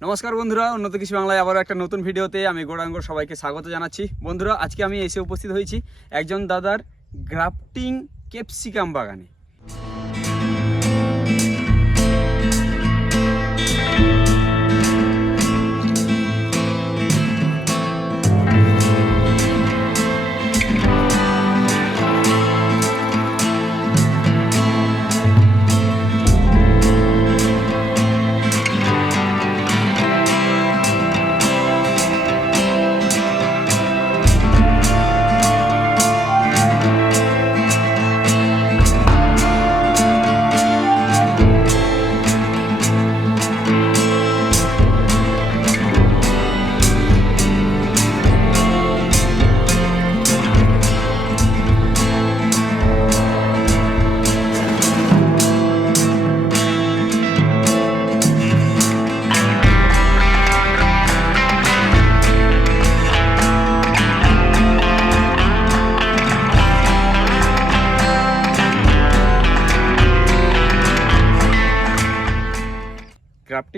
নমস্কার বন্ধুরা উন্নত কৃষি বাংলায় আবারও একটা নতুন ভিডিওতে আমি গৌরাঙ্গ সবাইকে স্বাগত জানাচ্ছি। বন্ধুরা, আজকে আমি এসে উপস্থিত হয়েছি একজন দাদার গ্রাফটিং ক্যাপসিকাম বাগানে।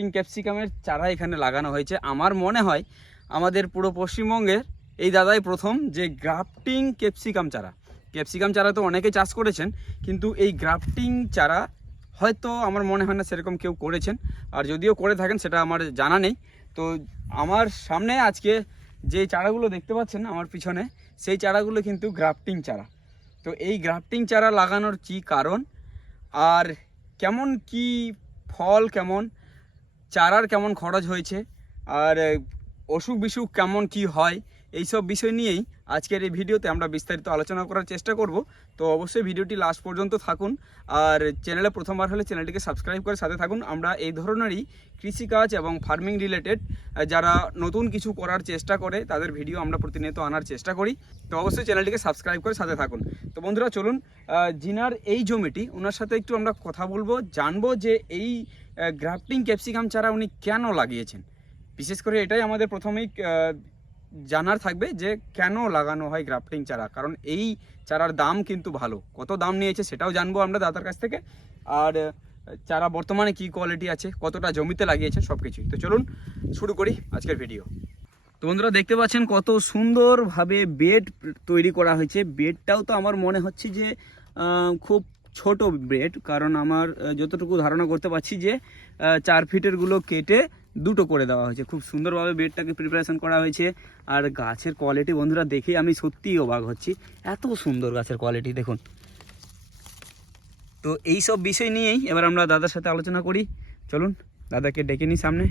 গ্রাফটিং ক্যাপসিকামের চারা এখানে লাগানো হয়েছে। আমার মনে হয় আমাদের পুরো পশ্চিমবঙ্গের এই দাদাই প্রথম যে গ্রাফটিং ক্যাপসিকাম চারা। ক্যাপসিকাম চারা তো অনেকে চাষ করেছেন, কিন্তু এই গ্রাফটিং চারা হয়তো আমার মনে হয় না সেরকম কেউ করেছেন। আর যদিও করে থাকেন, সেটা আমার জানা নেই। তো আমার সামনে আজকে যে চারাগুলো দেখতে পাচ্ছেন আমার পিছনে, সেই চারাগুলো কিন্তু গ্রাফটিং চারা। তো এই গ্রাফটিং চারা লাগানোর কি কারণ? আর কেমন কি ফল কেমন? চারার কেমন খরচ হয়েছে, আর অসুখ বিসুখ কেমন কি হয় এই সব বিষয় নিয়েই আজকের এই ভিডিওতে আমরা বিস্তারিত আলোচনা করার চেষ্টা করব। তো অবশ্যই ভিডিওটি লাস্ট পর্যন্ত থাকুন, আর চ্যানেলে প্রথমবার হলে চ্যানেলটিকে সাবস্ক্রাইব করে সাথে থাকুন। আমরা এই ধরনেরই কৃষিকাজ এবং ফার্মিং রিলেটেড যারা নতুন কিছু করার চেষ্টা করে, তাদের ভিডিও আমরা প্রতিনিয়ত আনার চেষ্টা করি। তো অবশ্যই চ্যানেলটিকে সাবস্ক্রাইব করে সাথে থাকুন। তো বন্ধুরা, চলুন জিনার এই জমিটি, ওনার সাথে একটু আমরা কথা বলব, জানব যে এই গ্রাফটিং ক্যাপসিকাম চারা উনি কেন লাগিয়েছেন? বিশেষ করে এটাই আমাদের প্রথমেই জানার থাকবে যে কেন লাগানো হয় গ্রাফটিং চারা? কারণ এই চারার দাম কিন্তু ভালো। কত দাম নিয়েছে সেটাও জানব আমরা দাদার কাছ থেকে। আর চারা বর্তমানে কি কোয়ালিটি আছে, কতটা জমিতে লাগিয়েছেন সব কিছুই তো চলুন, শুরু করি আজকের ভিডিও তো বন্ধুরা, দেখতে পাচ্ছেন কত সুন্দরভাবে বেড তৈরি করা হয়েছে। বেডটাও তো আমার মনে হচ্ছে যে খুব ছোট বেড কারণ আমার যতটুকু ধারণা করতে পারছি যে চার ফিটেরগুলো কেটে দুটো করে দেওয়া হয়েছে। খুব সুন্দরভাবে বেডটাকে প্রিপারেশন করা হয়েছে। আর গাছের কোয়ালিটি বন্ধুরা দেখে আমি সত্যিই অবাক হচ্ছি। এত সুন্দর গাছের কোয়ালিটি দেখুন। তো এই সব বিষয় নিয়েই এবার আমরা দাদার সাথে আলোচনা করি। চলুন দাদাকে ডেকে নিই সামনে।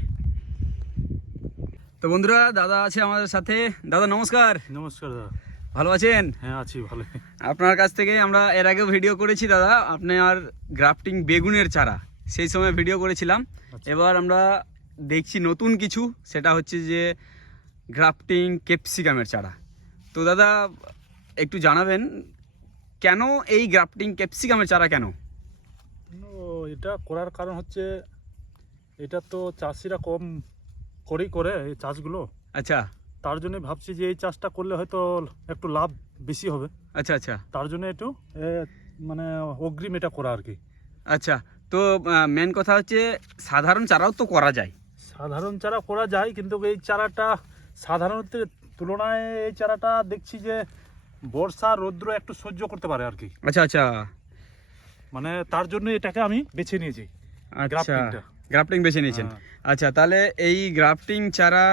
তো বন্ধুরা দাদা আছে আমাদের সাথে। দাদা নমস্কার। নমস্কার দাদা। ভালো আছেন? হ্যাঁ আছি ভালো। আপনার কাছ থেকে আমরা এর আগেও ভিডিও করেছি দাদা আপনার গ্রাফটিং বেগুনের চারা সেই সময় ভিডিও করেছিলাম। আচ্ছা। এবার আমরা দেখছি নতুন কিছু সেটা হচ্ছে যে গ্রাফটিং ক্যাপসিকামের চারা। তো দাদা একটু জানাবেন কেন এই গ্রাফটিং ক্যাপসিকামের চারা কেন? এটা করার কারণ হচ্ছে এটা তো চাষিরা কম করেই করে এই চাষগুলো। আচ্ছা। তার জন্য ভাবছি যে এই চাষটা করলে হয়তো একটু লাভ বেশি হবে। আচ্ছা আচ্ছা। তার জন্য একটু মানে অগ্রিম এটা করা আর কি। আচ্ছা তো মেন কথা হচ্ছে সাধারণ চারাও তো করা যায়। সাধারণ চারা করা যায় কিন্তু এই চারাটা সাধারণত তুলনায় এই চারাটা দেখছি যে বর্ষা রৌদ্র একটু সহ্য করতে পারে আর কি। আচ্ছা আচ্ছা। মানে তার জন্য এটাকে আমি বেছে নিয়েছি আচ্ছা। গ্রাফটিং বেছে নিয়েছেন। হ্যাঁ। আচ্ছা তাহলে এই গ্রাফটিং চারা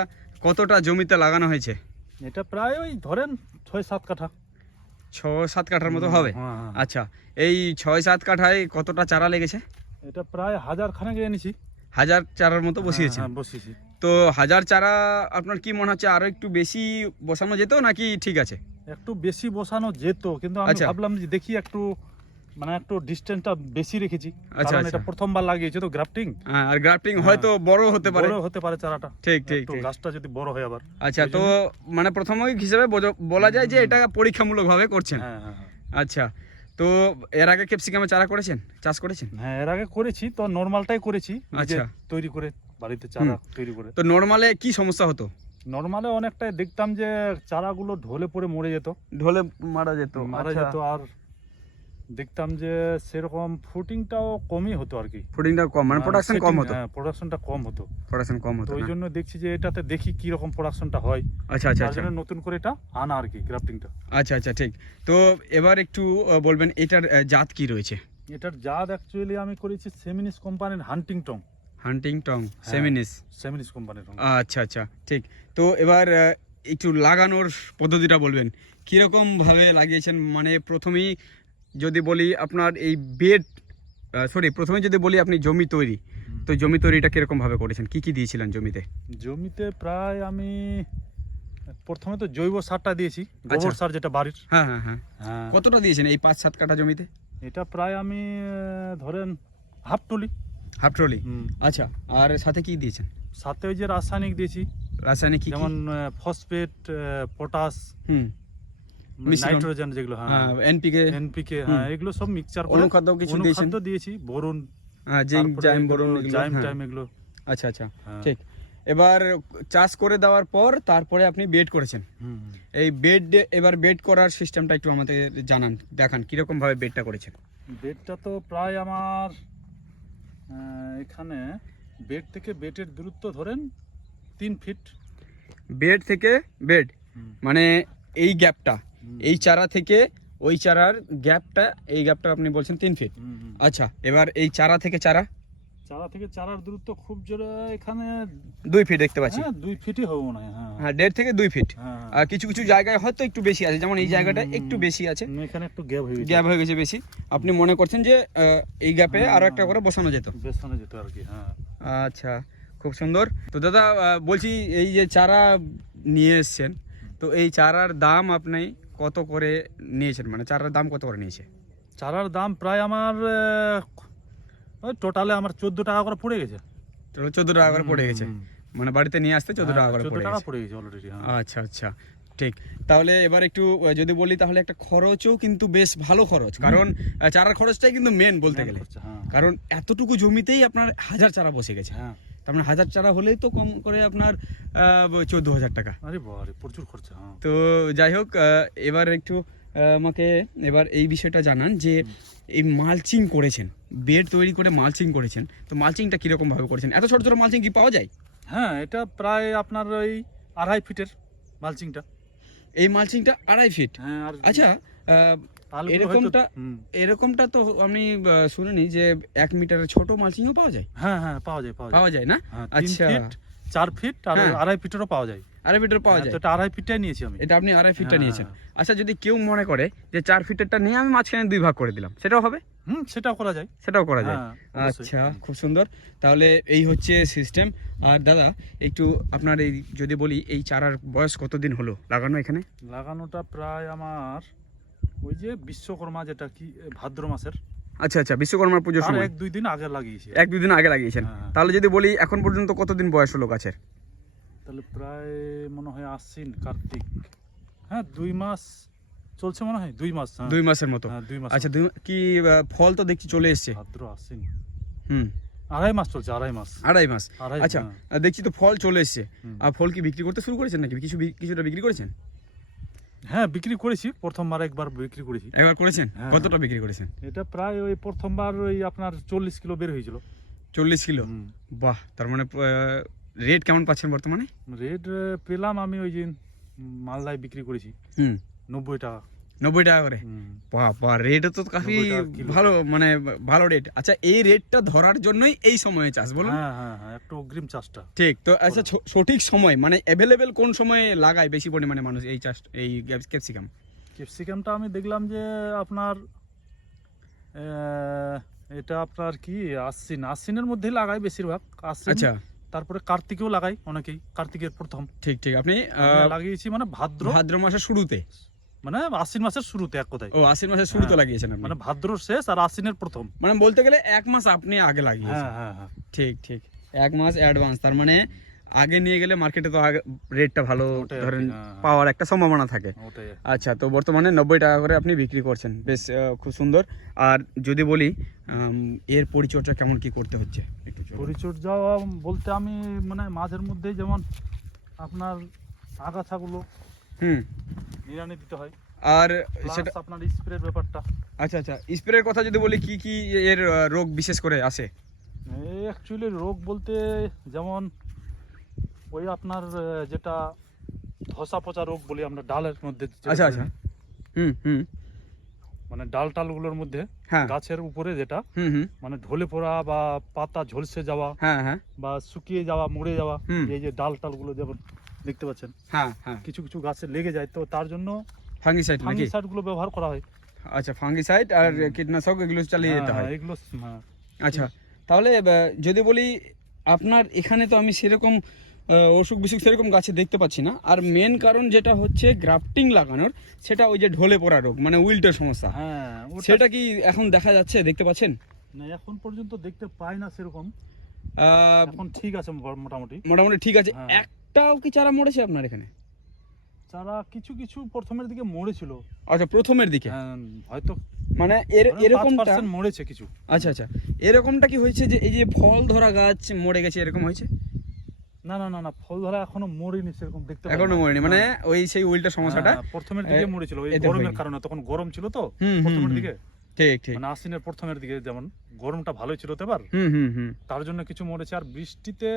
কতটা জমিতে লাগানো হয়েছে? এটা প্রায় ওই ধরেন ছয় সাত কাঠা। ছ সাত কাঠার মতো হবে? হ্যাঁ, হ্যাঁ। আচ্ছা এই ছয় সাত কাঠায় কতটা চারা লেগেছে? এটা প্রায় হাজার খানেক এনেছি। হাজার চারার মতো হ্যাঁ, হ্যাঁ, বসিয়েছি। তো হাজার চারা আপনার কি মনে হচ্ছে আরও একটু বেশি বসানো যেত নাকি ঠিক আছে? একটু বেশি বসানো যেত কিন্তু আমি আচ্ছা। ভাবলাম যে দেখি একটু মানে একটু ডিস্টেন্সটা বেশি রেখেছি। আচ্ছা, কারণ আচ্ছা। এটা প্রথমবার লাগিয়েছে তো গ্রাফটিং হ্যাঁ, আর গ্রাফটিং হয়তো বড় হতে পারে। বড় হতে পারে চারাটা। ঠিক ঠিক গাছটা যদি বড় হয় আবার। আচ্ছা তো মানে প্রাথমিক হিসেবে বলা যায় যে এটা করছেন। হ্যাঁ হ্যাঁ হ্যাঁ। আচ্ছা তো এর আগে ক্যাপসিকামে চারা করেছেন? চাষ করেছেন? হ্যাঁ এর আগে করেছি তো নর্মালটাই করেছি। আচ্ছা। তৈরি করে বাড়িতে চারা তৈরি করে। তো নর্মালে কি সমস্যা হতো? নর্মালে অনেকটাই দেখতাম যে চারাগুলো ঢলে পড়ে মরে যেত। ঢলে মারা যেত মারা আচ্ছা। যেত আর দেখতাম যে সেরকম ফুটিংটাও কমই হতো আর কি। ফুডিংটা কম মানে প্রোডাকশন কম হতো? হ্যাঁ প্রোডাকশনটা কম হতো। প্রোডাকশন কম হতো ওই জন্য দেখছি যে এটাতে দেখি কি রকম প্রোডাকশনটা হয়। আচ্ছা আচ্ছা আচ্ছা। নতুন করে এটা আনা আর কি গ্রাফটিংটা আচ্ছা আচ্ছা ঠিক। তো এবার একটু বলবেন এটার জাত কি রয়েছে? এটার জাত অ্যাকচুয়ালি আমি করেছি সেমিনিস কোম্পানির হান্টিং টং হান্টিং টং হ্যাঁ। সেমিনিস সেমিনিস কোম্পানির আচ্ছা আচ্ছা ঠিক। তো এবার একটু লাগানোর পদ্ধতিটা বলবেন। কীরকম ভাবে লাগিয়েছেন? মানে প্রথমেই যদি বলি আপনার এই বেড সরি প্রথমে যদি বলি আপনি জমি তৈরি তো জমি তৈরিটা কীরকম ভাবে করেছেন? কি কি দিয়েছিলেন জমিতে? জমিতে প্রায় আমি প্রথমে তো জৈব সারটা দিয়েছি গোবর আচ্ছা। সার যেটা বাড়ির। হ্যাঁ হ্যাঁ হ্যাঁ। হ্যাঁ। কতটা দিয়েছেন এই পাঁচ সাত কাঠা জমিতে? এটা প্রায় আমি ধরেন হাফ টলি হাফ ট্রলি? আচ্ছা আর সাথে কি দিয়েছেন? সাথে ওই যে রাসায়নিক দিয়েছি। রাসায়নিক? যেমন ফসফেট পটাশ। হুম। নাইট্রোজেন যেগুলো হ্যাঁ। এনপিকে এনপিকে হ্যাঁ এগুলো সব মিক্সচার করে অনুখাদ্য কিছু দিয়েছেন? অনুখাদ্য দিয়েছি বোরন জিঙ্ক জাইম বোরন এগুলো জাইম হ্যাঁ। টাইম এগুলো। আচ্ছা আচ্ছা হ্যাঁ। ঠিক। এবার চাষ করে দেওয়ার পর তারপরে আপনি বেড করেছেন। এই বেড এবার বেড করার সিস্টেমটা একটু আমাদের জানান দেখান কীরকম ভাবে বেডটা করেছেন? বেডটা তো প্রায় আমার এখানে বেড থেকে বেডের দূরত্ব ধরেন তিন ফিট বেড থেকে বেড মানে এই গ্যাপটা এই চারা থেকে ওই চারার গ্যাপটা এই গ্যাপটা আপনি বলছেন তিন ফিট। আচ্ছা এবার এই চারা থেকে চারা? চারা থেকে চারার দূরত্ব খুব জোরে এখানে দুই ফিট দেখতে পাচ্ছি। হ্যাঁ দুই ফিটই হবে মনে হয় হ্যাঁ। হ্যাঁ দেড় থেকে দুই ফিট হ্যাঁ আর কিছু কিছু জায়গায় হয়তো একটু বেশি আছে যেমন এই জায়গাটা একটু বেশি আছে। এখানে একটু গ্যাপ হয়ে গেছে। গ্যাপ হয়ে গেছে বেশি। আপনি মনে করছেন যে এই গ্যাপে আরও একটা করে বসানো যেত। বেসানো যেত আর কি হ্যাঁ। আচ্ছা খুব সুন্দর। তো দাদা আহ, বলছি এই যে চারা নিয়ে এসছেন তো এই চারার দাম আপনি কত করে নিয়েছেন? মানে চারার দাম কত করে নিয়েছে? চারার দাম প্রায় আমার ওই টোটালে আমার চোদ্দ টাকা করে পড়ে গেছে। চোদ্দ টাকা করে পড়ে গেছে? মানে বাড়িতে নিয়ে আসতে চোদ্দ টাকা করে পড়ে গেছে। অলরেডি হ্যাঁ। আচ্ছা আচ্ছা ঠিক। তাহলে এবার একটু যদি বলি তাহলে একটা খরচও কিন্তু বেশ ভালো খরচ। কারণ চারার খরচটাই কিন্তু মেন বলতে গেলে। হ্যাঁ। কারণ এতটুকু জমিতেই আপনার হাজার চারা বসে গেছে। হ্যাঁ। তার মানে হাজার চারা হলেই তো কম করে আপনার চোদ্দ হাজার টাকা। আরে বাবারে প্রচুর খরচা হ্যাঁ। তো যাই হোক এবার একটু আমাকে এবার এই বিষয়টা জানান যে এই মালচিং করেছেন বেড তৈরি করে মালচিং করেছেন তো মালচিংটা কীরকম ভাবে করেছেন? এত ছোট ছোট মালচিং কি পাওয়া যায়? হ্যাঁ এটা প্রায় আপনার ওই আড়াই ফিটের মালচিংটা। এই মালচিংটা আড়াই ফিট? হ্যাঁ আচ্ছা এরকমটা এরকমটা তো আমি শুনিনি যে এক মিটারের ছোট মালচিংও পাওয়া যায়? হ্যাঁ হ্যাঁ পাওয়া যায় পাওয়া যায়। পাওয়া যায় না? হ্যাঁ আচ্ছা। চার ফিট আর হ্যাঁ। আড়াই ফিটেরও পাওয়া যায়। আড়াই মিটার পাওয়া হ্যাঁ, যায়। তো এটা আড়াই ফিটটাই নিয়েছি আমি। এটা আপনি আড়াই ফিটটা নিয়েছেন। আচ্ছা যদি কেউ মনে করে যে চার ফিটেরটা নিয়ে আমি মাঝখানে দুই ভাগ করে দিলাম সেটাও হবে? হুম সেটাও করা যায়। সেটাও করা যায়। আচ্ছা খুব সুন্দর। তাহলে এই হচ্ছে সিস্টেম। আর দাদা একটু আপনার এই যদি বলি এই চারার বয়স কতদিন হলো লাগানো এখানে? লাগানোটা প্রায় আমার ওই যে বিশ্বকর্মা যেটা কি ভাদ্র মাসের আচ্ছা আচ্ছা বিশ্বকর্মার পুজোর সময়। এক দুই দিন আগে লাগিয়েছি। এক দুই দিন আগে লাগিয়েছেন। হ্যাঁ। তাহলে যদি বলি এখন পর্যন্ত কতদিন বয়স হলো গাছের? তাহলে প্রায় মনে হয় আশ্বিন কার্তিক। হ্যাঁ দুই মাস চলছে মনে হয়? দুই মাস হ্যাঁ। দুই মাসের মতো। হ্যাঁ, আচ্ছা দুই কি ফল তো দেখছি চলে এসছে। ভাদ্র আশ্বিন হুম। আড়াই মাস চলছে আড়াই মাস। আড়াই মাস। আচ্ছা হ্যাঁ। দেখছি তো ফল চলে এসছে। আর ফল কি বিক্রি করতে শুরু করেছেন নাকি? কিছু কিছুটা বিক্রি করেছেন? হ্যাঁ বিক্রি করেছি প্রথমবার একবার বিক্রি করেছি। একবার করেছেন? হ্যাঁ, কতটা বিক্রি করেছেন? এটা প্রায় ওই প্রথমবার ওই আপনার চল্লিশ কিলো বের হয়েছিল। চল্লিশ কিলো? বাহ তার মানে রেট কেমন পাচ্ছেন বর্তমানে? রেট পেলাম আমি ওই যে মালদায় বিক্রি করেছি। হুম। নব্বই টাকা। নব্বই টাকা করে। বাবা রেটও তো কাফি 90 টাকা কিলো। ভালো মানে ভালো রেট আচ্ছা এই রেটটা ধরার জন্যই এই সময়ে চাষ বলুন। হ্যাঁ হ্যাঁ হ্যাঁ একটু অগ্রিম চাষটা। ঠিক তো আচ্ছা সঠিক সময় মানে অ্যাভেলেবেল কোন সময়ে লাগায় বেশি পরিমাণে মানুষ এই চাষ এই ক্যাপসিকাম? ক্যাপসিকামটা আমি দেখলাম যে আপনার এটা আপনার কি আশ্বিন। আশ্বিনের মধ্যেই লাগায় বেশিরভাগ। আশ্বিন আচ্ছা। তারপরে কার্তিকেও লাগাই অনেকেই। কার্তিকের প্রথম। ঠিক ঠিক। আপনি লাগিয়েছি মানে ভাদ্র। ভাদ্র মাসের শুরুতে? মানে আশ্বিন মাসের শুরুতে এক কথায়। ও আশ্বিন মাসের শুরুতে হ্যাঁ, লাগিয়েছেন আপনি? মানে ভাদ্রর শেষ আর আশ্বিনের প্রথম। মানে বলতে গেলে এক মাস আপনি আগে লাগিয়েছেন। হ্যাঁ হ্যাঁ হ্যাঁ। ঠিক ঠিক। এক মাস অ্যাডভান্স তার মানে আগে নিয়ে গেলে মার্কেটে তো আগে রেটটা ভালো ধরেন হ্যাঁ। পাওয়ার একটা সম্ভাবনা থাকে। আচ্ছা তো বর্তমানে নব্বই টাকা করে আপনি বিক্রি করছেন। বেশ খুব সুন্দর। আর যদি বলি এর পরিচর্যা কেমন কি করতে হচ্ছে? একটু পরিচর্যা বলতে আমি মানে মাঝের মধ্যে যেমন আপনার আগাছাগুলো হুম। নিড়ানি দিতে হয়। আর সেটা আপনার স্প্রের ব্যাপারটা। আচ্ছা আচ্ছা। স্প্রের কথা যদি বলি কি কি এর রোগ বিশেষ করে আসে অ্যাকচুয়ালি রোগ বলতে যেমন ওই আপনার যেটা ধসা পচা রোগ বলি আমরা ডালের মধ্যে আচ্ছা আচ্ছা। হুম হুম। মানে ডাল টালগুলোর মধ্যে হ্যাঁ। গাছের উপরে যেটা মানে ঢলে পড়া বা পাতা ঝলসে যাওয়া হ্যাঁ হ্যাঁ। বা শুকিয়ে যাওয়া মরে যাওয়া। এই যে ডাল টালগুলো যেমন দেখতে পাচ্ছেন? হ্যাঁ হ্যাঁ। কিছু কিছু গাছে লেগে যায় তো তার জন্য ফাঙ্গিসাইড ফাঙ্গিসাইডগুলো ব্যবহার করা হয়। আচ্ছা ফাঙ্গিসাইড আর কীটনাশক এগুলো চালিয়ে যেতে হ্যাঁ, হয় হ্যাঁ, এগুলো হ্যাঁ। আচ্ছা তাহলে যদি বলি আপনার এখানে তো আমি সেরকম অসুখ বিসুখ সেরকম গাছে দেখতে পাচ্ছি না। আর মেন কারণ যেটা হচ্ছে গ্রাফটিং লাগানোর সেটা ওই যে ঢলে পড়া রোগ মানে উইল্টের সমস্যা। হ্যাঁ সেটা কি এখন দেখা যাচ্ছে দেখতে পাচ্ছেন? না, এখন পর্যন্ত দেখতে পাই না সেরকম। এখন ঠিক আছে মোটামুটি। মোটামুটি ঠিক আছে। হ্যাঁ। একটাও কি চারা মরেছে আপনার এখানে? যারা কিছু কিছু প্রথমের দিকে মরেছিল। আচ্ছা প্রথমের দিকে? হ্যাঁ, হয়তো মানে এর এরকমটা মরেছে কিছু। আচ্ছা আচ্ছা। এরকমটা কি হয়েছে যে এই যে ফল ধরা গাছ মরে গেছে এরকম হয়েছে? না না না না ফল ধরা এখনও মরেনি সেরকম দেখতে এখনও মরেনি। মানে হ্যাঁ, ওই সেই উইল্টার সমস্যাটা? হ্যাঁ, প্রথমের দিকে মরেছিল। ওই গরমের কারণে তখন গরম ছিল তো প্রথমের দিকে। ঠিক ঠিক। মানে আশ্বিনের প্রথমের দিকে যেমন গরমটা ভালোই ছিল তো এবার। হুম হুম হুম। তার জন্য কিছু মরেছে। আর বৃষ্টিতে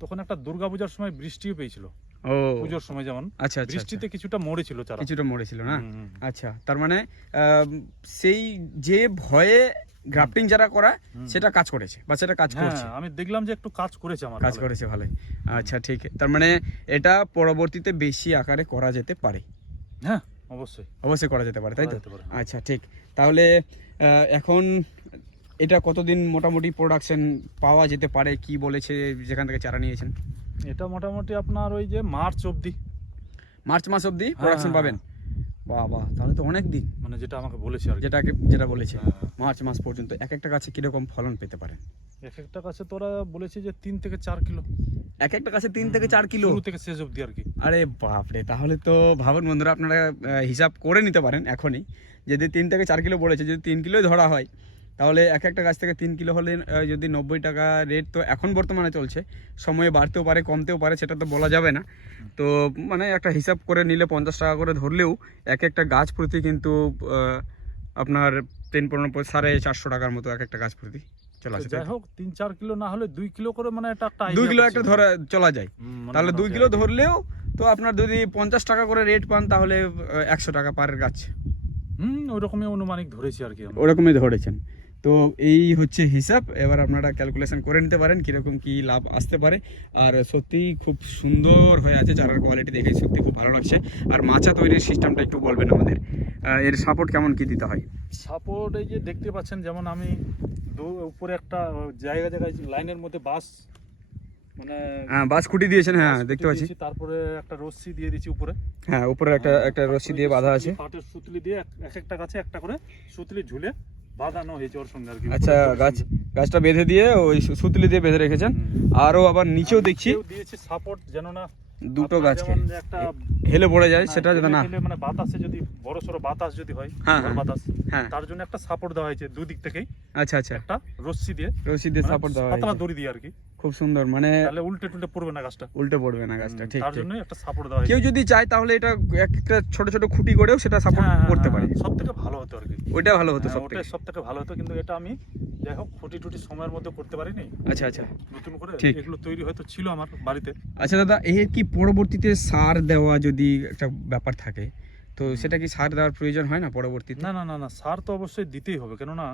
তখন একটা দুর্গাপূজার সময় বৃষ্টিও পেয়েছিল। ও। পুজোর সময় যেমন। আচ্ছা আচ্ছা বৃষ্টিতে কিছুটা মরেছিল চারা কিছুটা মরেছিল না। আচ্ছা তার মানে সেই যে ভয়ে গ্রাফটিং যারা করা সেটা কাজ করেছে বা সেটা কাজ হ্যাঁ করছে? আমি দেখলাম যে একটু কাজ করেছে আমার কাজ করেছে ভালোই। আচ্ছা ঠিক। তার মানে এটা পরবর্তীতে বেশি আকারে করা যেতে পারে। হ্যাঁ অবশ্যই। অবশ্যই করা যেতে পারে তাই তো? আচ্ছা ঠিক। তাহলে আহ, এখন এটা কতদিন মোটামুটি প্রোডাকশন পাওয়া যেতে পারে? কি বলেছে? যেখান থেকে চারা নিয়েছেন? এটা মোটামুটি আপনার ওই যে মার্চ অবধি। মার্চ মাস অবধি হ্যাঁ, প্রোডাকশন হ্যাঁ, পাবেন? বাহ বাহ তাহলে তো অনেক দিন। মানে যেটা আমাকে বলেছে আর যেটাকে যেটা বলেছে। হ্যাঁ। মার্চ মাস পর্যন্ত। এক একটা গাছে কীরকম ফলন পেতে পারেন এক একটা কাছে তোরা বলেছে যে তিন থেকে চার কিলো। এক একটা গাছে তিন থেকে চার কিলো? থেকে শেষ অবধি আর কি। আরে বাপরে তাহলে তো ভাবুন বন্ধুরা আপনারা হিসাব করে নিতে পারেন এখনই। যদি তিন থেকে চার কিলো বলেছে যদি তিন কিলোই ধরা হয় তাহলে এক একটা গাছ থেকে তিন কিলো হলে যদি নব্বই টাকা রেট তো এখন বর্তমানে চলছে। সময়ে বাড়তেও পারে কমতেও পারে সেটা তো বলা যাবে না। তো মানে একটা হিসাব করে নিলে পঞ্চাশ টাকা করে ধরলেও এক একটা গাছ প্রতি কিন্তু আপনার তিন পনেরো সাড়ে চারশো টাকার মতো এক একটা গাছ প্রতি চলে তো আসে। যাই হোক তিন চার কিলো না হলে দুই কিলো করে মানে একটা দুই কিলো একটা ধরা চলা যায়। মানে তাহলে দুই কিলো ধরলেও তো আপনার যদি পঞ্চাশ টাকা করে রেট পান তাহলে একশো টাকা পার গাছ। হুম ওই রকমই অনুমানিক ধরেছি আর কি ওরকমই ধরেছেন। তো এই হচ্ছে হিসাব। এবার আপনারা ক্যালকুলেশন করে নিতে পারেন কীরকম কি লাভ আসতে পারে। আর সত্যি খুব সুন্দর হয়ে আছে চারার কোয়ালিটি দেখে সত্যি খুব ভালো লাগছে। আর মাচা তৈরির সিস্টেমটা একটু বলবেন আমাদের। এর সাপোর্ট কেমন কি দিতে হয়? সাপোর্ট এই যে দেখতে পাচ্ছেন যেমন আমি উপরে একটা জায়গা জায়গায় লাইনের মধ্যে বাস মানে হ্যাঁ বাস খুঁটি দিয়েছেন হ্যাঁ দেখতে পাচ্ছি। তারপরে একটা রশ্মি দিয়ে দিচ্ছি উপরে। হ্যাঁ উপরে একটা একটা রশ্মি দিয়ে বাঁধা আছে। সুতলি, পাটের সুতলি দিয়ে এক- এক একটা গাছে একটা করে সুতলি ঝুলে বাঁধানো হয়েছে ওর সঙ্গে আর কি। আচ্ছা গাছ গাছটা বেঁধে দিয়ে ওই সুতলি দিয়ে বেঁধে রেখেছেন। আরও আবার নিচেও দেখছি। দিয়েছি সাপোর্ট যেন না। দুটো গাছকে। একটা হেলে পড়ে যায় সেটা যেন না। মানে বাতাসে যদি বড় সড়ো বাতাস যদি হয় হ্যাঁ, হ্যাঁ। বাতাস হ্যাঁ। তার জন্য একটা সাপোর্ট দেওয়া হয়েছে দুদিক থেকেই। আচ্ছা আচ্ছা। একটা রশ্মি দিয়ে। রশ্মি দিয়ে মানে সাপোর্ট দেওয়া পাতলা হয়েছে। দড়ি দিয়ে আর কি। খুব সুন্দর মানে তাহলে উল্টে টুল্টে পড়বে না গাছটা? উল্টে পড়বে না গাছটা ঠিক তার জন্য একটা সাপোর্ট দেওয়া কেউ যদি চায় তাহলে এটা একটা ছোট ছোট খুঁটি করেও সেটা সাপোর্ট করতে পারে। সব থেকে ভালো হতো আর কি। ওইটা ভালো হতো সব ওটা থেকে ভালো হতো কিন্তু এটা আমি যাই হোক খুঁটি টুটি সময়ের মধ্যে করতে পারিনি। আচ্ছা আচ্ছা। নতুন করে ঠিক। এগুলো তৈরি হয়তো ছিল আমার বাড়িতে। আচ্ছা দাদা এর কি পরবর্তীতে সার দেওয়া যদি একটা ব্যাপার থাকে তো সেটা কি সার দেওয়ার প্রয়োজন হয় না পরবর্তীতে? না না না না সার তো অবশ্যই দিতেই হবে। কেননা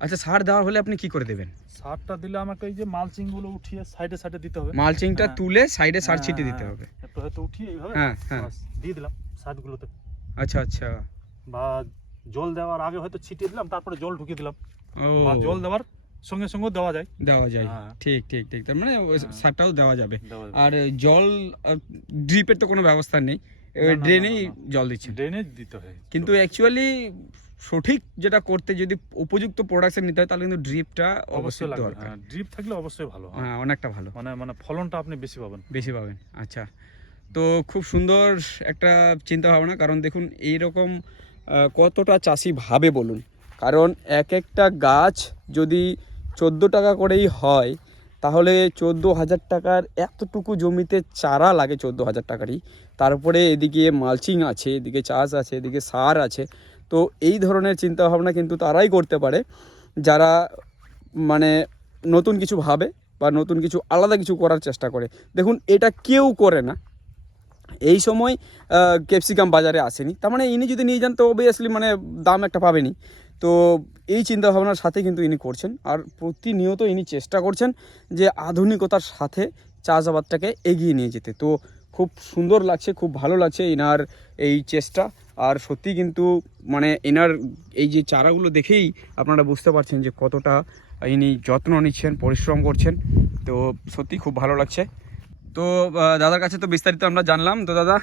আচ্ছা সার দেওয়া হলে আপনি কি করে দেবেন? সারটা দিলে আমাকে এই যে মালচিংগুলো উঠিয়ে সাইডে সাইডে দিতে হবে। মালচিংটা হ্যাঁ। তুলে সাইডে সার হ্যাঁ, ছিটিয়ে দিতে হ্যাঁ। হবে। একটু হয়তো উঠিয়ে এইভাবে হ্যাঁ হ্যাঁ। দিয়ে দিলাম সাইডগুলোতে আচ্ছা আচ্ছা। বা জল দেওয়ার আগে হয়তো ছিটিয়ে দিলাম তারপরে জল ঢুকিয়ে দিলাম। ও। বা জল দেওয়ার সঙ্গে সঙ্গে দেওয়া যায়। দেওয়া যায়। হ্যাঁ। ঠিক ঠিক ঠিক। তার মানে হ্যাঁ। সারটাও দেওয়া যাবে। আর জল ড্রিপের তো কোনো ব্যবস্থা নেই। ড্রেনেই। জল দিচ্ছেন। ড্রেনেজ দিতে হয়। কিন্তু অ্যাকচুয়ালি সঠিক যেটা করতে যদি উপযুক্ত প্রোডাকশন নিতে হয় তাহলে কিন্তু ড্রিপটা অবশ্যই দরকার। হ্যাঁ ড্রিপ থাকলে অবশ্যই ভালো হ্যাঁ। অনেকটা ভালো। মানে মানে ফলনটা আপনি বেশি পাবেন। বেশি পাবেন আচ্ছা। তো খুব সুন্দর একটা চিন্তা ভাবনা কারণ দেখুন এইরকম আহ, কতটা চাষি ভাবে বলুন। কারণ এক একটা গাছ যদি চোদ্দ টাকা করেই হয় তাহলে চোদ্দ হাজার টাকার এতটুকু জমিতে চারা লাগে চোদ্দ হাজার টাকারই। তারপরে এদিকে মালচিং আছে এদিকে চাষ আছে এদিকে সার আছে। তো এই ধরনের চিন্তাভাবনা কিন্তু তারাই করতে পারে। যারা মানে নতুন কিছু ভাবে বা নতুন কিছু আলাদা কিছু করার চেষ্টা করে। দেখুন, এটা কেউ করে না। এই সময় ক্যাপসিকাম বাজারে আসেনি। তার মানে ইনি যদি নিয়ে যান, তো অবভিয়াসলি মানে দাম একটা পাবেনি তো এই চিন্তা ভাবনার সাথে কিন্তু ইনি করছেন। আর প্রতিনিয়ত ইনি চেষ্টা করছেন যে আধুনিকতার সাথে চাষাবাদটাকে এগিয়ে নিয়ে যেতে। তো খুব সুন্দর লাগছে, খুব ভালো লাগছে এনার এই চেষ্টা। আর সত্যি কিন্তু মানে এনার এই যে চারাগুলো দেখেই আপনারা বুঝতে পারছেন যে কতটা ইনি যত্ন নিচ্ছেন পরিশ্রম করছেন। তো সত্যি খুব ভালো লাগছে। তো দাদার কাছে তো বিস্তারিত আমরা জানলাম। তো দাদা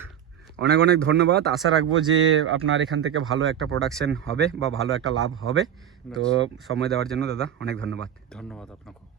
অনেক অনেক ধন্যবাদ। আশা রাখব যে আপনার এখান থেকে ভালো একটা প্রোডাকশন হবে বা ভালো একটা লাভ হবে। তো সময় দেওয়ার জন্য দাদা অনেক ধন্যবাদ। ধন্যবাদ আপনাকে